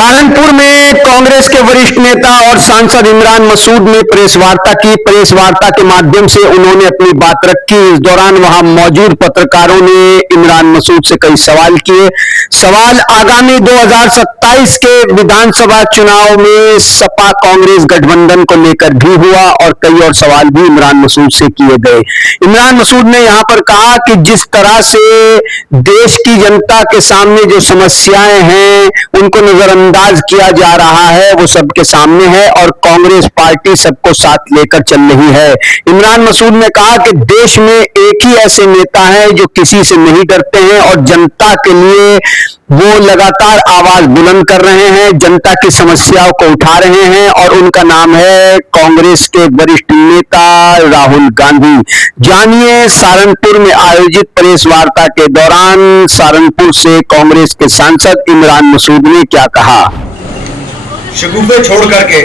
सहारनपुर में कांग्रेस के वरिष्ठ नेता और सांसद इमरान मसूद ने प्रेस वार्ता की। प्रेस वार्ता के माध्यम से उन्होंने अपनी बात रखी। इस दौरान वहां मौजूद पत्रकारों ने इमरान मसूद से कई सवाल किए। सवाल आगामी 2027 के विधानसभा चुनाव में सपा कांग्रेस गठबंधन को लेकर भी हुआ और कई और सवाल भी इमरान मसूद से किए गए। इमरान मसूद ने यहां पर कहा कि जिस तरह से देश की जनता के सामने जो समस्याएं हैं उनको नजरअंदाज किया जा रहा है, वो सबके सामने है और कांग्रेस पार्टी सबको साथ लेकर चल रही है। इमरान मसूद ने कहा कि देश में एक ही ऐसे नेता हैं जो किसी से नहीं डरते हैं और जनता के लिए वो लगातार आवाज बुलंद कर रहे हैं, जनता की समस्याओं को उठा रहे हैं और उनका नाम है कांग्रेस के वरिष्ठ नेता राहुल गांधी। जानिए सहारनपुर में आयोजित प्रेस वार्ता के दौरान सहारनपुर से कांग्रेस के सांसद इमरान मसूद ने क्या कहा। शगुफे छोड़ करके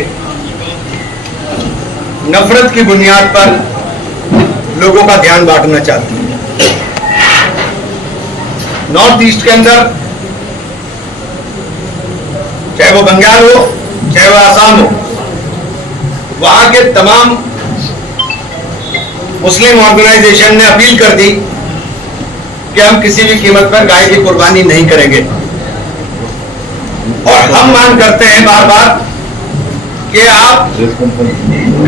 नफरत की बुनियाद पर लोगों का ध्यान बांटना चाहती है। नॉर्थ ईस्ट के अंदर चाहे वो बंगाल हो चाहे वो आसाम हो, वहां के तमाम मुस्लिम ऑर्गेनाइजेशन ने अपील कर दी कि हम किसी भी कीमत पर गाय की कुर्बानी नहीं करेंगे। और हम मांग करते हैं बार बार कि आप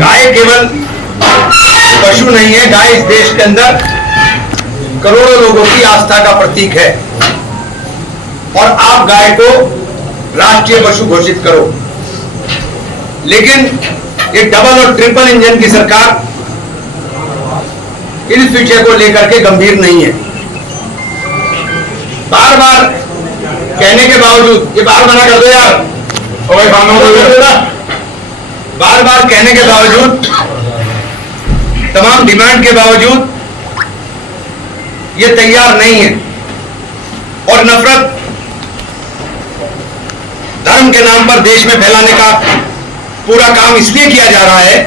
गाय केवल पशु नहीं है, गाय इस देश के अंदर करोड़ों लोगों की आस्था का प्रतीक है और आप गाय को राष्ट्रीय पशु घोषित करो। लेकिन ये डबल और ट्रिपल इंजन की सरकार इस विषय को लेकर के गंभीर नहीं है। बार बार कहने के बावजूद, ये बार मना कर दो यार, बार बार कहने के बावजूद, तमाम डिमांड के बावजूद ये तैयार नहीं है और नफरत धर्म के नाम पर देश में फैलाने का पूरा काम इसलिए किया जा रहा है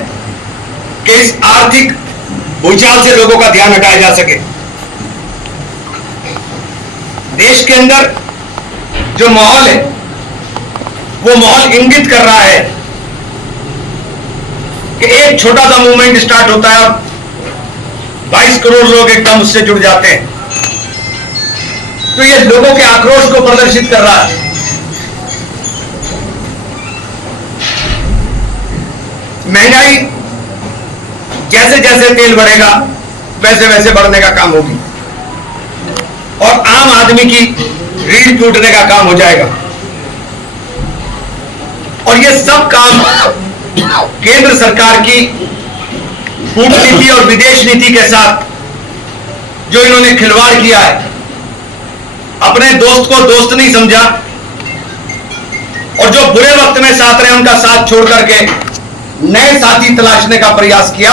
कि इस आर्थिक भूचाल से लोगों का ध्यान हटाया जा सके। देश के अंदर जो माहौल है वो माहौल इंगित कर रहा है कि एक छोटा सा मूवमेंट स्टार्ट होता है और 22 करोड़ लोग एकदम उससे जुड़ जाते हैं। तो ये लोगों के आक्रोश को प्रदर्शित कर रहा है। महंगाई जैसे जैसे तेल बढ़ेगा वैसे वैसे बढ़ने का काम होगी और आम आदमी की रीढ़ टूटने का काम हो जाएगा। और ये सब काम केंद्र सरकार की कूटनीति और विदेश नीति के साथ जो इन्होंने खिलवाड़ किया है, अपने दोस्त को दोस्त नहीं समझा और जो बुरे वक्त में साथ रहे उनका साथ छोड़ करके नए साथी तलाशने का प्रयास किया,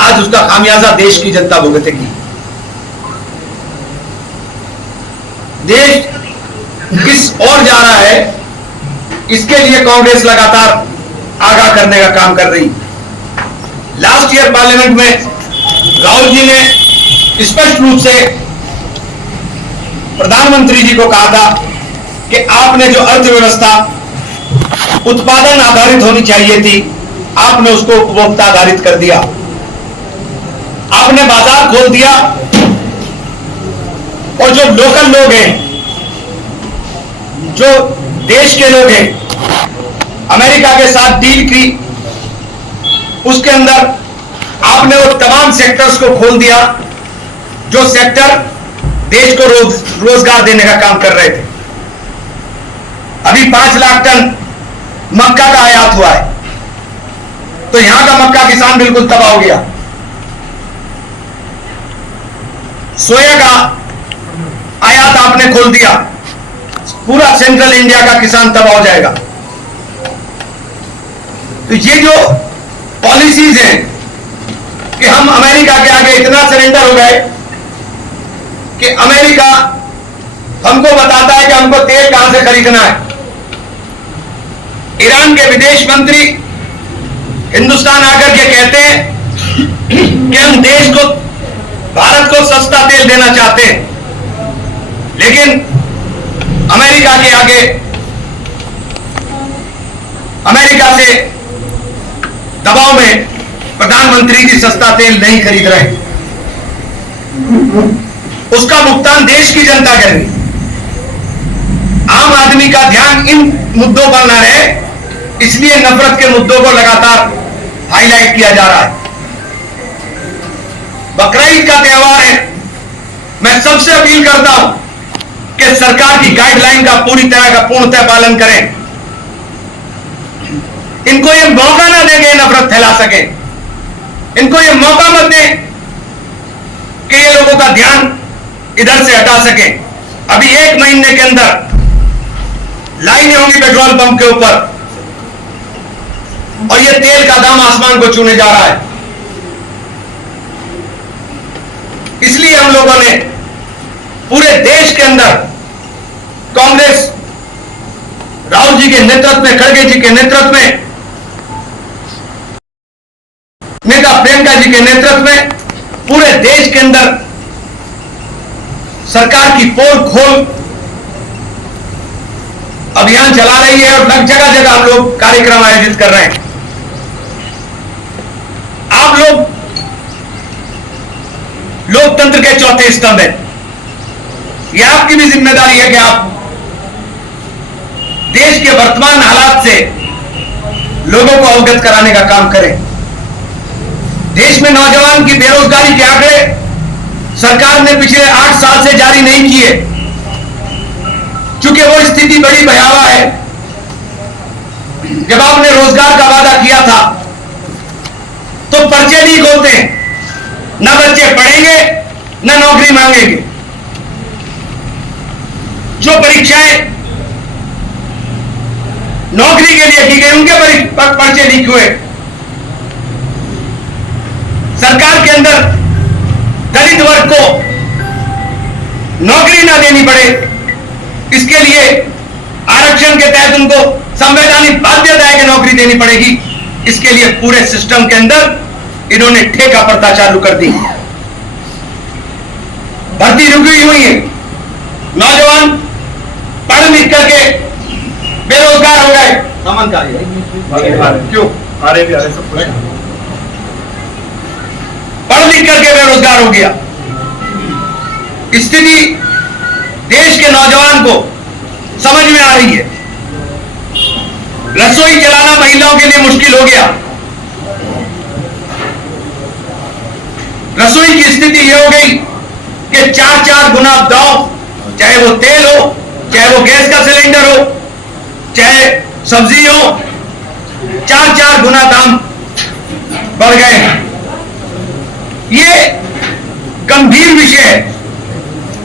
आज उसका खामियाजा देश की जनता भुगतेगी। देश किस ओर जा रहा है इसके लिए कांग्रेस लगातार आगाह करने का काम कर रही। लास्ट ईयर पार्लियामेंट में राहुल जी ने स्पष्ट रूप से प्रधानमंत्री जी को कहा था कि आपने जो अर्थव्यवस्था उत्पादन आधारित होनी चाहिए थी, आपने उसको उपभोक्ता आधारित कर दिया। आपने बाजार खोल दिया और जो लोकल लोग हैं, जो देश के लोग हैं, अमेरिका के साथ डील की, उसके अंदर आपने वो तमाम सेक्टर्स को खोल दिया जो सेक्टर देश को रोजगार देने का काम कर रहे थे। अभी 5 लाख टन मक्का का आयात हुआ है, तो यहां का मक्का किसान बिल्कुल तबाह हो गया। सोया का आयात आपने खोल दिया, पूरा सेंट्रल इंडिया का किसान तबाह हो जाएगा। तो ये जो पॉलिसीज हैं कि हम अमेरिका के आगे इतना सरेंडर हो गए कि अमेरिका हमको बताता है कि हमको तेल कहां से खरीदना है। ईरान के विदेश मंत्री हिंदुस्तान आकर के कहते हैं कि हम देश को, भारत को सस्ता तेल देना चाहते हैं, लेकिन अमेरिका के आगे अमेरिका से दबाव में प्रधानमंत्री जी सस्ता तेल नहीं खरीद रहे, उसका भुगतान देश की जनता कर रही। आम आदमी का ध्यान इन मुद्दों पर न रहे, इसलिए नफरत के मुद्दों को लगातार हाईलाइट किया जा रहा है। बकरीद का त्योहार है, मैं सबसे अपील करता हूं कि सरकार की गाइडलाइन का पूरी तरह का पूर्णतः पालन करें। इनको यह मौका ना दें कि नफरत फैला सके, इनको यह मौका मत दें कि ये लोगों का ध्यान इधर से हटा सके। अभी 1 महीने के अंदर लाइनें होंगी पेट्रोल पंप के ऊपर और ये तेल का दाम आसमान को छूने जा रहा है। इसलिए हम लोगों ने पूरे देश के अंदर कांग्रेस राहुल जी के नेतृत्व में, खड़गे जी के नेतृत्व में, नेता प्रियंका जी के नेतृत्व में पूरे देश के अंदर सरकार की पोल खोल अभियान चला रही है और जगह जगह हम लोग कार्यक्रम आयोजित कर रहे हैं। आप लोग लोकतंत्र के चौथे स्तंभ हैं, यह आपकी भी जिम्मेदारी है कि आप देश के वर्तमान हालात से लोगों को अवगत कराने का काम करें। देश में नौजवान की बेरोजगारी के आंकड़े सरकार ने पिछले 8 साल से जारी नहीं किए, क्योंकि वो स्थिति बड़ी भयावह है। जब आपने रोजगार का वादा किया था तो पर्चे नहीं खोलते, न बच्चे पढ़ेंगे न नौकरी मांगेंगे। जो परीक्षाएं नौकरी के लिए की गई उनके पर्चे लीक हुए। सरकार के अंदर दलित वर्ग को नौकरी ना देनी पड़े, इसके लिए आरक्षण के तहत उनको संवैधानिक बाध्यता है कि नौकरी देनी पड़ेगी। इसके लिए पूरे सिस्टम के अंदर इन्होंने ठेका प्रथा चालू कर दी। भर्ती रुकी हुई है, नौजवान पढ़ लिख करके बेरोजगार हो गए। क्यों? पढ़ लिख करके बेरोजगार हो गया। स्थिति देश के नौजवान को समझ में आ रही है। रसोई चलाना महिलाओं के लिए मुश्किल हो गया। रसोई की स्थिति यह हो गई कि 4-4 गुना दाम, चाहे वो तेल हो, चाहे वो गैस का सिलेंडर हो, चाहे सब्जी हो, 4-4 गुना दाम बढ़ गए हैं। ये गंभीर विषय है,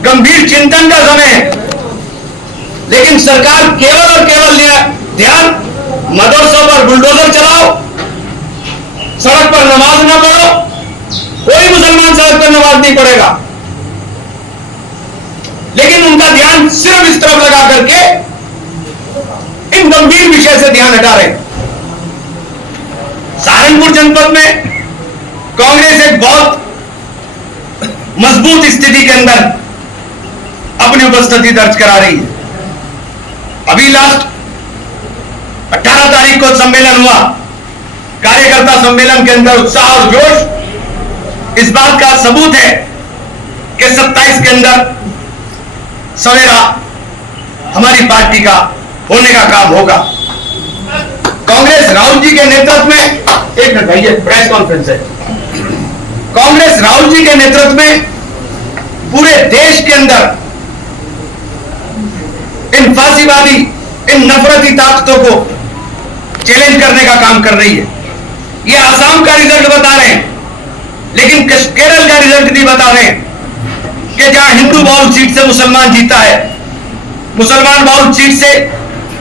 गंभीर चिंतन का समय है। लेकिन सरकार केवल और केवल ध्यान मदरसों पर बुलडोजर चलाओ, सड़क पर नमाज ना पढ़ो। कोई मुसलमान सड़क पर नमाज नहीं पढ़ेगा, लेकिन उनका ध्यान सिर्फ इस तरफ लगा करके इन गंभीर विषय से ध्यान हटा रहे। सहारनपुर जनपद में कांग्रेस एक बहुत मजबूत स्थिति के अंदर अपनी उपस्थिति दर्ज करा रही है। अभी लास्ट 18 तारीख को सम्मेलन हुआ, कार्यकर्ता सम्मेलन के अंदर उत्साह और जोश इस बात का सबूत है कि 27 के अंदर सवेरा हमारी पार्टी का होने का काम होगा। कांग्रेस राहुल जी के नेतृत्व में, एक मिनट भाई, प्रेस कॉन्फ्रेंस है। कांग्रेस राहुल जी के नेतृत्व में पूरे देश के अंदर इन फांसीवादी, इन नफरती ताकतों को चैलेंज करने का काम कर रही है। ये आसाम का रिजल्ट बता रहे हैं, लेकिन केरल का रिजल्ट नहीं बता रहे कि जहां हिंदू बहुल सीट से मुसलमान जीता है, मुसलमान बहुल सीट से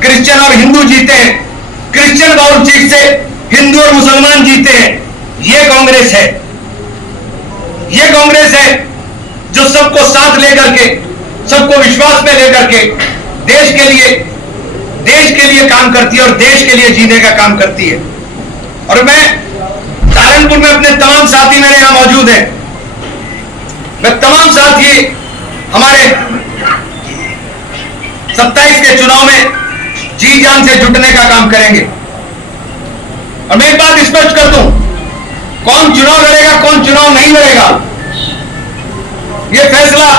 क्रिश्चियन और हिंदू जीते हैं, क्रिश्चियन बहुल सीट से हिंदू और मुसलमान जीते हैं। यह कांग्रेस है, यह कांग्रेस है जो सबको साथ लेकर के, सबको विश्वास में लेकर के देश के लिए काम करती है और देश के लिए जीने का काम करती है। और मैं सहारनपुर में अपने तमाम साथी मेरे यहां मौजूद हैं, मैं तमाम साथी हमारे 27 के चुनाव में जी जान से जुटने का काम करेंगे। और मैं एक बात स्पष्ट कर दूं, कौन चुनाव लड़ेगा कौन चुनाव नहीं लड़ेगा, यह फैसला,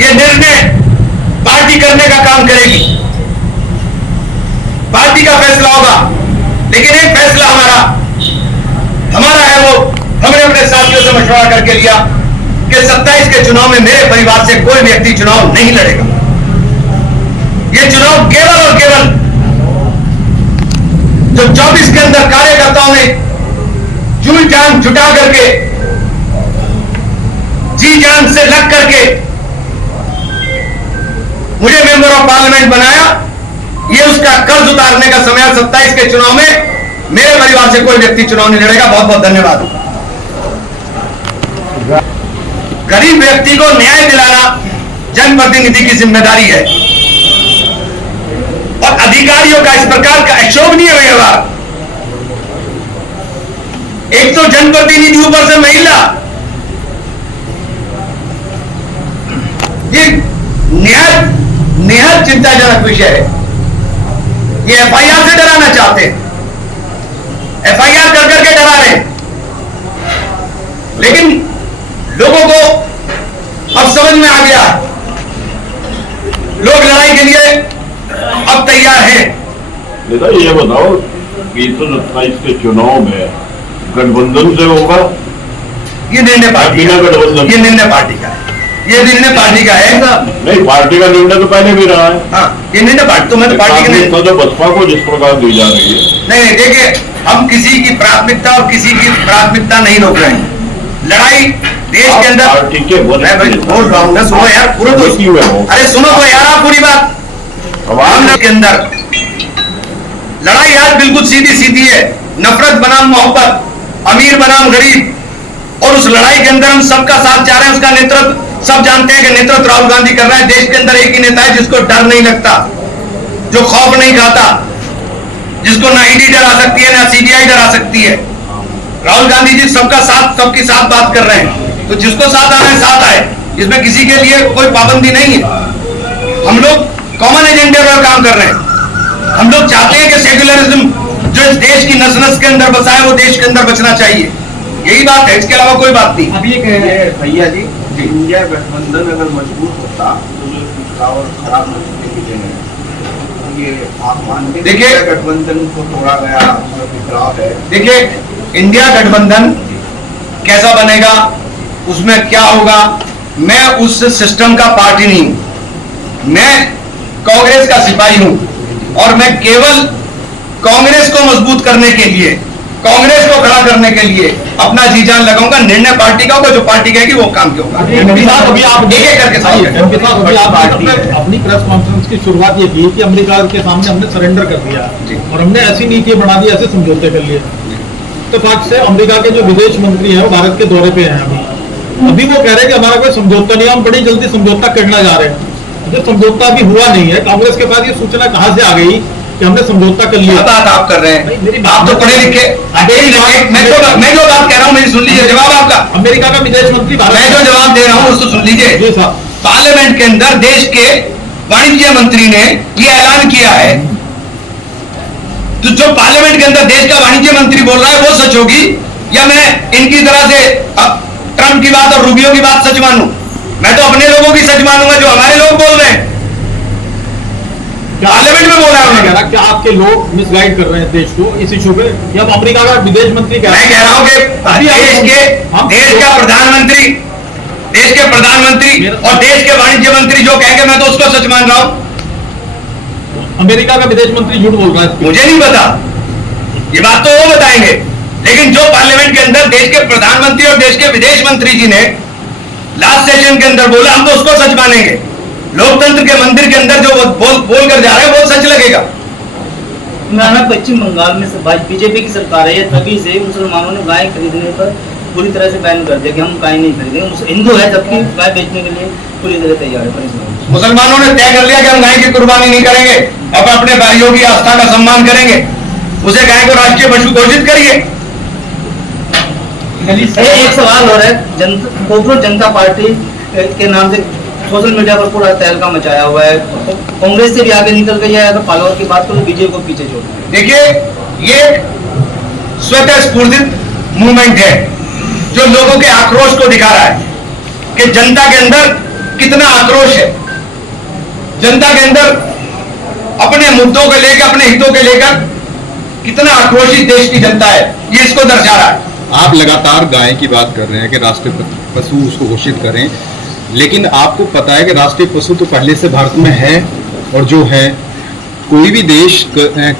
यह निर्णय पार्टी करने का काम करेगी, पार्टी का फैसला होगा। लेकिन एक फैसला हमारा है, वो हमने अपने साथियों से मशवरा करके लिया कि 27 के चुनाव में मेरे परिवार से कोई व्यक्ति चुनाव नहीं लड़ेगा। यह चुनाव केवल और केवल जो 24 के अंदर कार्यकर्ताओं ने जूझ जान जुटा करके, जी जान से लग करके मुझे मेंबर ऑफ पार्लियामेंट बनाया, ये उसका कर्ज उतारने का समय है। 27 के चुनाव में मेरे परिवार से कोई व्यक्ति चुनाव नहीं लड़ेगा। बहुत बहुत धन्यवाद। गरीब व्यक्ति को न्याय दिलाना जनप्रतिनिधि की जिम्मेदारी है और अधिकारियों का इस प्रकार का अशोभनीय व्यवहार, एक तो जनप्रतिनिधि ऊपर से महिला, ये निहायत चिंताजनक विषय है। ये एफआईआर से डराना चाहते हैं, एफआईआर कर करके डरा रहे हैं, लेकिन लोगों को अब समझ में आ गया, लोग लड़ाई के लिए अब तैयार हैं। नेता ये बताओ, 227 के चुनाव में गठबंधन से होगा, ये निर्णय पार्टी का, गठबंधन, ये निर्णय पार्टी का है, ये निर्णय पार्टी का है। नहीं, पार्टी का निर्णय तो पहले भी रहा है। हाँ, ये निर्णय पार्टी, तो मैं तो पार्टी के नहीं, तो बसपा को जिस प्रकार दी जा रही है, नहीं देखिए, हम किसी की प्राथमिकता और किसी की प्राथमिकता नहीं रोक रहे हैं। लड़ाई देश के अंदर, पार्टी के मैं बोल रहा हूँ ना, सुनो यार पूरा तो, अरे सुनो तो यार आप पूरी बात। हम के अंदर लड़ाई आज बिल्कुल सीधी सीधी है, नफरत बनाम मोहब्बत, अमीर बनाम गरीब, और उस लड़ाई के अंदर हम सबका साथ चाह रहे हैं। उसका नेतृत्व सब जानते हैं कि नेतृत्व राहुल गांधी कर रहा है। देश के अंदर एक ही नेता है जिसको डर नहीं लगता, जो खौफ नहीं खाता, जिसको ना ईडी डरा सकती है ना सीबीआई डरा सकती है। राहुल गांधी जी सबका साथ, सबके साथ बात कर रहे हैं, तो जिसको साथ आना है साथ आए, इसमें किसी के लिए कोई पाबंदी नहीं है। हम लोग कॉमन एजेंडे पर काम कर रहे हैं। हम लोग चाहते हैं कि सेक्युलरिज्म जो इस देश की नस नस के अंदर बसा है वो देश के अंदर बचना चाहिए, यही बात है, इसके अलावा कोई बात नहीं। अब ये कह रहे हैं भैया जी, इंडिया गठबंधन अगर मजबूत होता तो जो पिछड़ा और खराब नतीजे की जगह, ये आप मानते हैं देखिए, गठबंधन को तोड़ा गया, उसका बिखराव है। देखिए, इंडिया गठबंधन कैसा बनेगा, उसमें क्या होगा, मैं उस सिस्टम का पार्टी नहीं हूं, मैं कांग्रेस का सिपाही हूं और मैं केवल कांग्रेस को मजबूत करने के लिए, कांग्रेस को खड़ा करने के लिए अपना जी जान लगाऊंगा। निर्णय पार्टी का होगा, जो पार्टी कहेगी वो काम के होगा। अभी आप एक एक करके अपनी प्रेस कॉन्फ्रेंस की शुरुआत ये की कि अमेरिका के सामने हमने सरेंडर कर दिया और हमने ऐसी नीति बना दी, ऐसे समझौते कर लिए। तो फाक से अमेरिका के जो विदेश मंत्री हैं वो भारत के दौरे पे हैं अभी वो कह रहे हैं कि हमारा कोई समझौता नहीं है, हम बड़ी जल्दी समझौता करना जा रहे हैं। जो समझौता अभी हुआ नहीं है, कांग्रेस के पास ये सूचना कहां से आ गई कि हमने समझौता कर लिया? बात आप कर रहे हैं, आप तो पढ़े लिखे। मैं जो बात कह रहा हूँ मेरी सुन लीजिए, जवाब आपका। अमेरिका का विदेश मंत्री, मैं जो जवाब दे रहा हूँ उसको सुन लीजिए। जी साहब, पार्लियामेंट के अंदर देश के वाणिज्य मंत्री ने यह ऐलान किया है, तो जो पार्लियामेंट के अंदर देश का वाणिज्य मंत्री बोल रहा है वो सच होगी, या मैं इनकी तरह से ट्रम्प की बात और रूबियो की बात सच मानूं? मैं तो अपने लोगों की सच मानूंगा जो हमारे लोग बोल रहे हैं, पार्लियामेंट में बोल रहा है उन्होंने। क्या आपके लोग मिसगाइड कर रहे हैं देश को इस इशू पे? या अमेरिका का विदेश मंत्री कह मैं कह रहा हूं कि देश के प्रधानमंत्री और देश के वाणिज्य मंत्री जो कहेंगे मैं तो उसको सच मान रहा हूं। अमेरिका का विदेश मंत्री झूठ बोल रहा है, मुझे नहीं पता, ये बात तो वो बताएंगे, लेकिन जो पार्लियामेंट के अंदर देश के प्रधानमंत्री और देश के विदेश मंत्री जी ने लास्ट सेशन के अंदर बोला, हम तो उसको सच मानेंगे। लोकतंत्र के मंदिर के अंदर जो बोल कर जा रहे हैं वो सच लगेगा। पश्चिम बंगाल में बीजेपी की सरकार है, तभी से मुसलमानों ने गाय खरीदने पर पूरी तरह से बैन कर दिया कि हम गाय नहीं खरीदेंगे। हिंदू है जबकि गाय बेचने के लिए पूरी तरह तैयार है। मुसलमानों ने तय कर लिया कि हम गाय की कुर्बानी नहीं करेंगे, अब अपने भाइयों की आस्था का सम्मान करेंगे, उसे गाय को राष्ट्रीय पशु घोषित करिए। एक सवाल हो रहा है, पॉपुलर जनता पार्टी के नाम से सोशल मीडिया पर पूरा तहलका मचाया हुआ है, कांग्रेस से भी आगे निकल गई है। अगर पालवर की बात करो, बीजेपी को पीछे छोड़ दिया। देखिए, ये स्वतः स्फूर्तित मूवमेंट है जो लोगों के आक्रोश को दिखा रहा है कि जनता के अंदर कितना आक्रोश है, जनता के अंदर अपने मुद्दों को लेकर, अपने हितों को लेकर कितना आक्रोशित देश की जनता है, ये इसको दर्शा रहा है। आप लगातार गाय की बात कर रहे हैं कि राष्ट्रीय पशु उसको घोषित करें, लेकिन आपको पता है कि राष्ट्रीय पशु तो पहले से भारत में है, और जो है कोई भी देश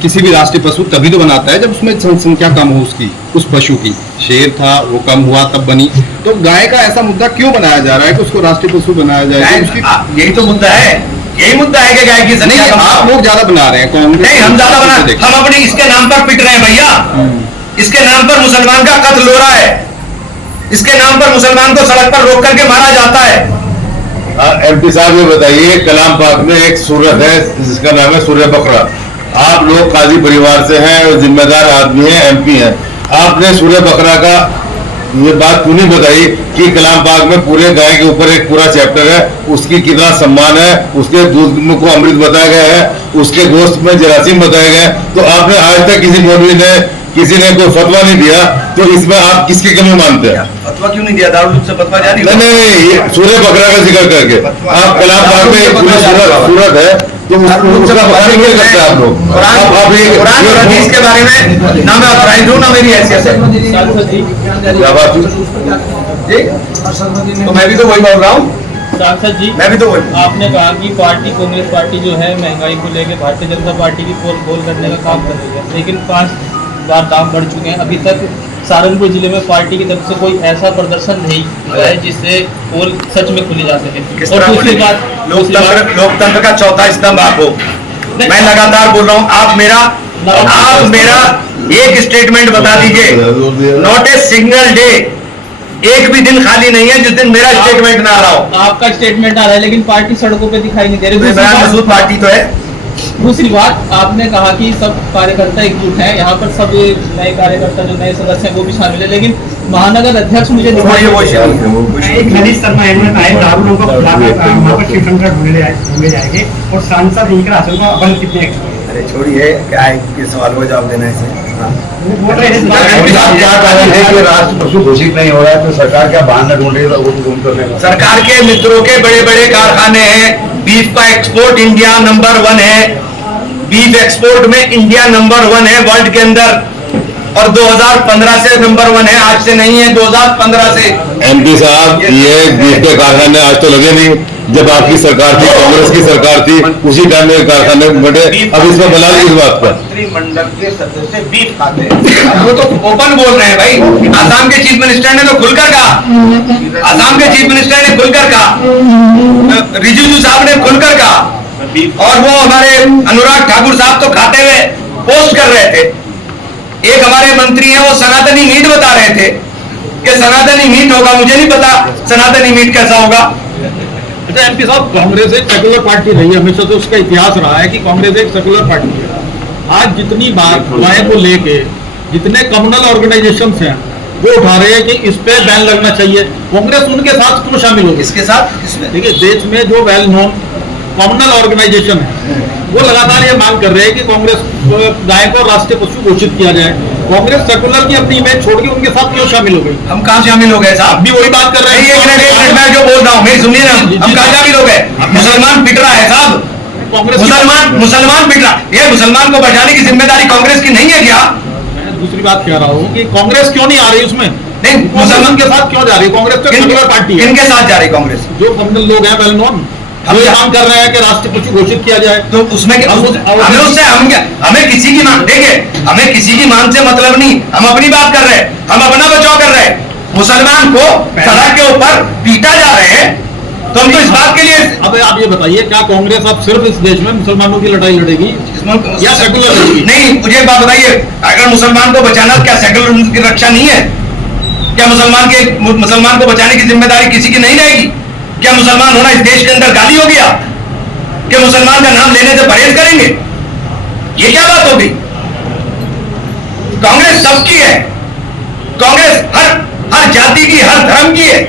किसी भी राष्ट्रीय पशु तभी तो बनाता है जब उसमें जनसंख्या कम हो उसकी, उस पशु की। शेर था, वो कम हुआ तब बनी। तो गाय का ऐसा मुद्दा क्यों बनाया जा रहा है कि उसको राष्ट्रीय पशु बनाया जाए? यही तो मुद्दा है, यही मुद्दा है कि गाय की संख्या कम। आप लोग ज्यादा बना रहे हैं, कांग्रेस नहीं, हम ज्यादा बना, हम अपने इसके नाम पर पिट रहे हैं भैया। इसके नाम पर मुसलमान का कत्ल हो रहा है, इसके नाम पर मुसलमान को सड़क पर रोक करके मारा जाता है। एमपी साहब ये बताइए, कलाम पाक में एक सूरत है जिसका नाम है सूर्य बकरा। आप लोग काजी परिवार से हैं और जिम्मेदार आदमी हैं, एमपी हैं, आपने सूर्य बकरा का ये बात क्यों नहीं बताई कि कलाम पाक में पूरे गाय के ऊपर एक पूरा चैप्टर है, उसकी कितना सम्मान है, उसके दूध को अमृत बताया गया है, उसके गोश्त में जरासीम बताए गए। तो आपने आज तक किसी मौलवी ने, किसी ने कोई फतवा नहीं दिया, तो इसमें आप किसकी कमी मानते हैं? फतवा क्यों नहीं दिया? दारुल से फतवा जारी? नहीं, ये सूर्य बकरा का जिक्र करके आप कलाम पाक में एक पूरी सूरत है, तो उसका बयान नहीं करते आप लोग। कुरान और हदीस के बारे में ना मैं ऑथराइज हूँ, ना मेरी हैसियत है। क्या बात हुई? तो मैं भी तो वही बोल रहा हूँ, सांसद जी, मैं भी तो वही। आपने कहा कि पार्टी, कांग्रेस पार्टी जो है महंगाई को लेकर भारतीय जनता पार्टी की पोल खोल करने का काम कर रही है, लेकिन 5 बार दाम बढ़ चुके हैं। अभी तक सहारनपुर जिले में पार्टी की तरफ से कोई ऐसा प्रदर्शन नहीं हुआ है जिससे पोल सच में खुली जा सके। और दूसरी बात, लोकतंत्र का चौथा स्तंभ आप हो। मैं लगातार बोल रहा हूँ, आप मेरा एक स्टेटमेंट बता दीजिए। नॉट ए सिंगल डे, एक भी दिन खाली नहीं है जिस दिन मेरा स्टेटमेंट ना आ रहा हो। आपका स्टेटमेंट आ रहा है लेकिन पार्टी सड़कों पे दिखाई नहीं दे रही। मसूद पार्टी तो है। दूसरी बात, आपने कहा कि सब कार्यकर्ता एकजुट हैं, यहाँ पर सब नए कार्यकर्ता जो नए सदस्य हैं वो भी शामिल है, लेकिन महानगर अध्यक्ष मुझे दिखाई मनीष शर्मा राहुल को वहाँ पर शिवशंकर ढूंढे जाएंगे और सांसद इनका आसन को बंद कितने? अरे छोड़िए, क्या है सवाल को जवाब देना है। राष्ट्र पशु घोषित नहीं हो रहा है तो सरकार क्या बहाना ढूंढ रही है? सरकार के मित्रों के बड़े बड़े कारखाने हैं, बीफ का एक्सपोर्ट इंडिया नंबर 1 है, बीफ एक्सपोर्ट में इंडिया नंबर 1 है वर्ल्ड के अंदर, और 2015 से नंबर 1 है, आज से नहीं है, 2015 से। एमपी साहब, ये बीफ के कारखाने आज तो लगे नहीं, जब आपकी सरकार थी, कांग्रेस की सरकार थी, उसी टाइम में कारखाने बढ़े। अब इसमें बना ली इस बात पर मंत्रिमंडल के सदस्य बीफ खाते हैं। वो तो ओपन बोल रहे हैं भाई। आसाम के चीफ मिनिस्टर ने तो खुलकर कहा, आसाम के चीफ मिनिस्टर ने खुलकर कहा, रिजिजू साहब ने खुलकर कहा, और वो हमारे अनुराग ठाकुर साहब तो खाते हुए पोस्ट कर रहे थे। एक हमारे मंत्री हैं, वो सनातनी मीट बता रहे थे कि सनातनी मीट होगा। मुझे नहीं पता सनातनी मीट कैसा होगा। अच्छा एमपी साहब, कांग्रेस एक सेकुलर पार्टी रही है, हमेशा तो उसका इतिहास रहा है कि कांग्रेस एक सेकुलर पार्टी है। आज जितनी बात गाय को लेके जितने कम्युनल ऑर्गेनाइजेशन हैं वो उठा रहे हैं कि इस पे बैन लगना चाहिए, कांग्रेस उनके साथ क्यों शामिल होगी? इसके साथ किसमें? देखिए, देश में जो वेल नोन कम्युनल ऑर्गेनाइजेशन है वो लगातार ये मांग कर रहे हैं कि कांग्रेस गाय को राष्ट्रीय पशु घोषित किया जाए। कांग्रेस सेकुलर की अपनी इमेज छोड़ के उनके साथ क्यों शामिल हो गई? हम कहाँ शामिल हो गए साहब? भी वही बात कर रहे हैं। एक मिनट मैं जो बोल रहा हूँ मेरी सुनिए ना, हम कहाँ शामिल हो गए? मुसलमान पिट रहा है साहब, कांग्रेस मुसलमान पिट रहा। ये मुसलमान को बचाने की जिम्मेदारी कांग्रेस की नहीं है क्या? मैं दूसरी बात कह रहा हूँ कि कांग्रेस क्यों नहीं आ रही उसमें? नहीं, मुसलमान के साथ क्यों जा रही है कांग्रेस? तो सेकुलर पार्टी है। इनके साथ जा रही कांग्रेस? जो कम्युनल लोग हैं वेल नोन, हम ये मांग कर रहे हैं कि राष्ट्रीय पशु घोषित किया जाए। तो उसमें हमें किसी की मांग, देखिए हमें किसी की मांग से मतलब नहीं, हम अपनी बात कर रहे हैं, हम अपना बचाव कर रहे हैं। मुसलमान को सड़क के ऊपर पीटा जा रहे हैं, तो हम तो इस बात के लिए। अब आप ये बताइए, क्या कांग्रेस अब सिर्फ इस देश में मुसलमानों की लड़ाई लड़ेगी या सेकुलर लड़ेगी? नहीं, मुझे एक बात बताइए, अगर मुसलमान को बचाना, क्या सेकुलर की रक्षा नहीं है? क्या मुसलमान को बचाने की जिम्मेदारी किसी की नहीं रहेगी? क्या मुसलमान होना इस देश के अंदर गाली हो गया? क्या मुसलमान का नाम लेने से परहेज करेंगे? ये क्या बात होगी? कांग्रेस सबकी है, कांग्रेस हर जाति की, हर धर्म की है,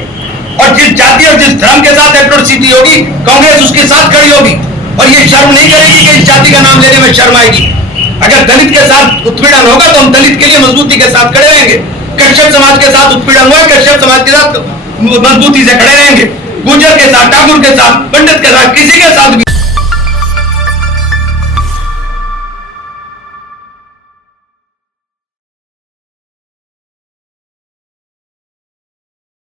और जिस जाति और जिस धर्म के साथ एट्रोसिटी होगी कांग्रेस उसके साथ खड़ी होगी, और ये शर्म नहीं करेगी कि इस जाति का नाम लेने में शर्म आएगी। अगर दलित के साथ उत्पीड़न होगा तो हम दलित के लिए मजबूती के साथ खड़े रहेंगे। कश्यप समाज के साथ उत्पीड़न हुआ, कश्यप समाज के साथ मजबूती से खड़े रहेंगे। गुर्जर के साथ, ठाकुर के साथ, पंडित के साथ, किसी के साथ भी